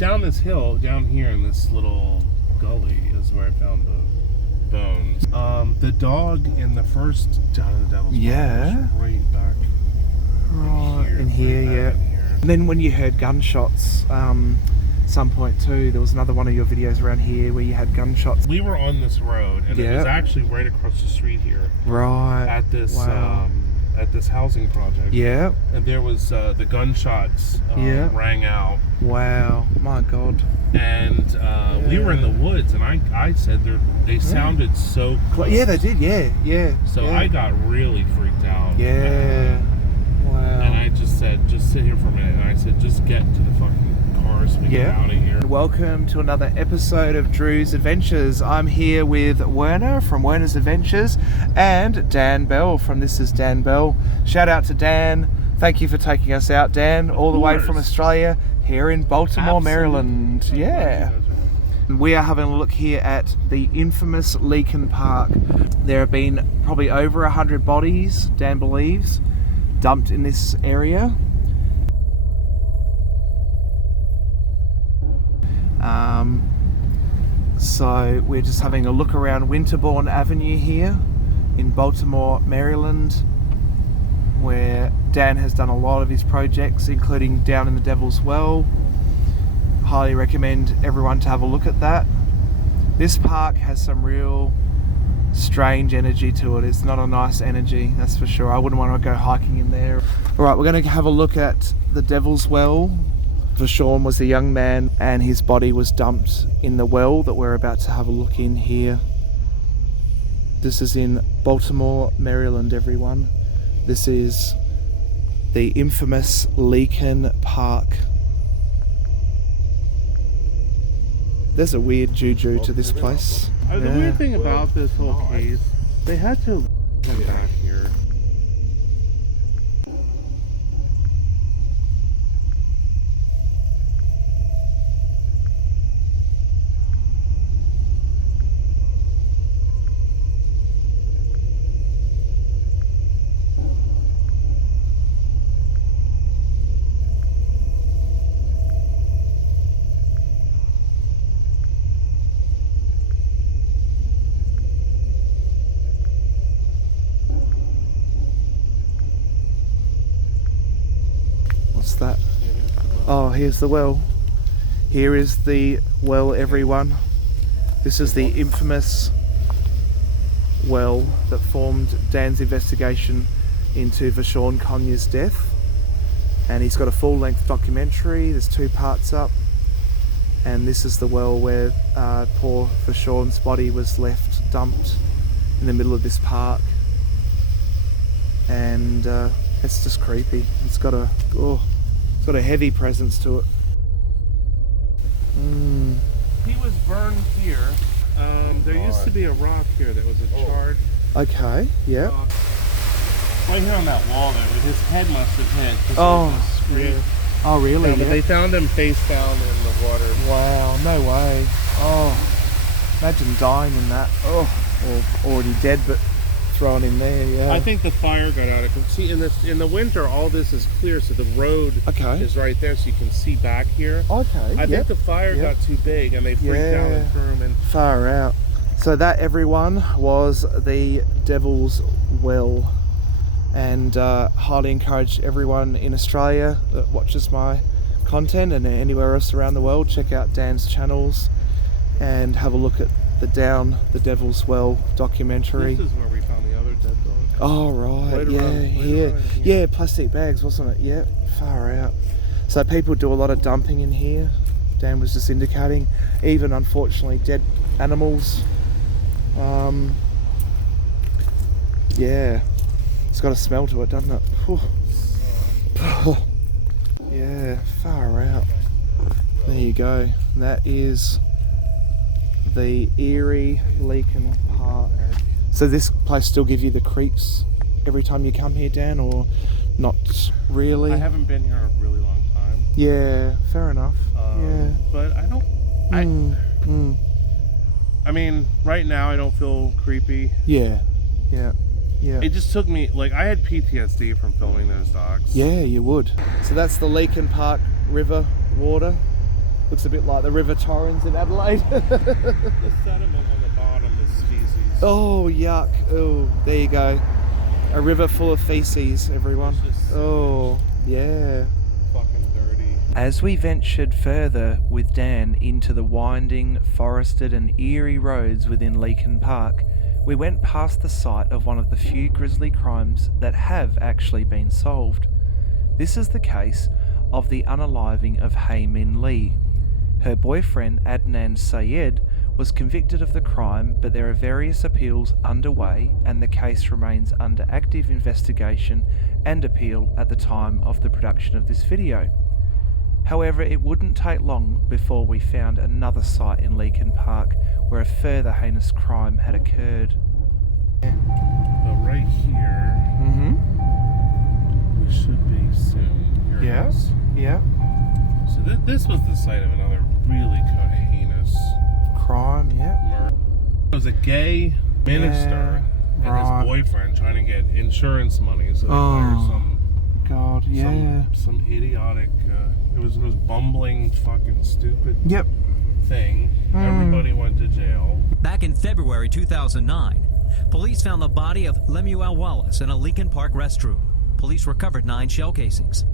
down this hill, down here in this little gully is where I found the bones. The dog in the first Down in the Devil's Yeah. Well was right back Right, in here, right yeah. back in here. And then when you heard gunshots, some point too, there was another one of your videos around here where you had gunshots. We were on this road, and it was actually right across the street here. Right. At this Wow. At this housing project. Yeah. And there was the gunshots rang out. Wow. My God. And we were in the woods, and I said they sounded so close. Yeah, they did. Yeah. So I got really freaked out. Yeah. Wow. And I just said, just sit here for a minute. And I said, just get to the fucking car so we get out of here. Welcome to another episode of Drew's Adventures. I'm here with Werner from Werner's Adventures and Dan Bell from This Is Dan Bell. Shout out to Dan. Thank you for taking us out, Dan, all the way from Australia here in Baltimore, Maryland. Yeah. We are having a look here at the infamous Leakin Park. There have been probably over 100 bodies, Dan believes, dumped in this area. So we're just having a look around Winterbourne Avenue here in Baltimore, Maryland, where Dan has done a lot of his projects, including Down in the Devil's Well. Highly recommend everyone to have a look at that. This park has some real strange energy to it. It's not a nice energy, that's for sure. I wouldn't want to go hiking in there. Alright, we're going to have a look at the Devil's Well. Vashon was a young man and his body was dumped in the well that we're about to have a look in here. This is in Baltimore, Maryland, everyone. This is the infamous Leakin Park. There's a weird juju to this place. The weird thing about this whole case, they had to come back here. What's that? Oh, here's the well. Here is the well, everyone. This is the infamous well that formed Dan's investigation into Vashon Conyers' death. And he's got a full-length documentary. There's 2 parts up. And this is the well where poor Vashon's body was left dumped in the middle of this park. And it's just creepy. It's got a heavy presence to it. He was burned here. There used to be a rock here that was a charred. Okay, yeah. Right here on that wall there, his head must have hit. Yeah. Oh, really? Yeah, but they found him face down in the water. Wow, no way. Oh, imagine dying in that. Oh, or already dead, but thrown in there. Yeah. I think the fire got out of it. See, in the winter, all this is clear, so the road is right there, so you can see back here. Okay. I think the fire got too big, and they freaked out and threw him in. Far out. So that, everyone, was the Devil's Well. And highly encourage everyone in Australia that watches my content and anywhere else around the world, check out Dan's channels and have a look at the Down the Devil's Well documentary. This is where we found the other dead dog. Oh, right, yeah, plastic bags, wasn't it? Yeah, far out. So people do a lot of dumping in here. Dan was just indicating, even unfortunately dead animals. Yeah. It's got a smell to it, doesn't it? Yeah, far out. There you go. And that is the eerie Leakin Park. So this place still give you the creeps every time you come here, Dan, or not really? I haven't been here in a really long time. Yeah, fair enough. Yeah. But I don't... I mean, right now I don't feel creepy. Yeah. It just took me, like, I had PTSD from filming those dogs. Yeah, you would. So that's the Leakin Park River water. Looks a bit like the River Torrens in Adelaide. The sediment on the bottom is feces. Oh, yuck. Oh, there you go. A river full of feces, everyone. Oh, yeah. Fucking dirty. As we ventured further with Dan into the winding, forested and eerie roads within Leakin Park, we went past the site of one of the few grisly crimes that have actually been solved. This is the case of the unaliving of Hae Min Lee. Her boyfriend Adnan Syed was convicted of the crime, but there are various appeals underway and the case remains under active investigation and appeal at the time of the production of this video. However, it wouldn't take long before we found another site in Leakin Park where a further heinous crime had occurred. But right here, we should be soon. Here it is. Yeah. So this was the site of another really heinous Crime, yeah. murder. It was a gay minister and his boyfriend trying to get insurance money, so they hired some idiotic. It was bumbling, fucking stupid. Yep. Thing. Everybody went to jail. Back in February 2009, police found the body of Lemuel Wallace in a Leakin Park restroom. Police recovered 9 shell casings.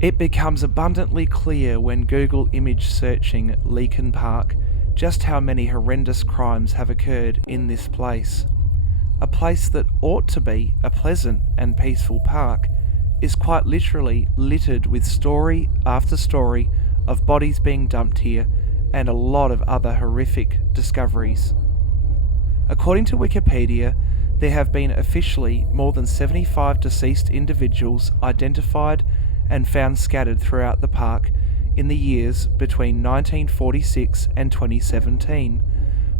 It becomes abundantly clear when Google image searching Leakin Park just how many horrendous crimes have occurred in this place. A place that ought to be a pleasant and peaceful park is quite literally littered with story after story of bodies being dumped here and a lot of other horrific discoveries. According to Wikipedia, there have been officially more than 75 deceased individuals identified and found scattered throughout the park in the years between 1946 and 2017.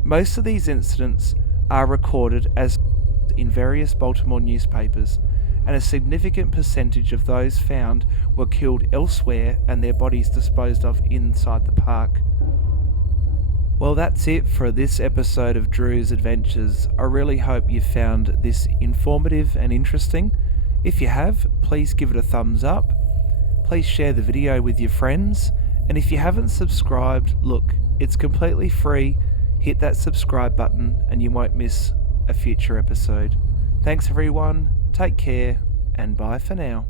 Most of these incidents are recorded as in various Baltimore newspapers, and a significant percentage of those found were killed elsewhere and their bodies disposed of inside the park. Well, that's it for this episode of Drew's Adventures. I really hope you found this informative and interesting. If you have, please give it a thumbs up. Please share the video with your friends, and if you haven't subscribed, look, it's completely free. Hit that subscribe button and you won't miss a future episode. Thanks everyone, take care, and bye for now.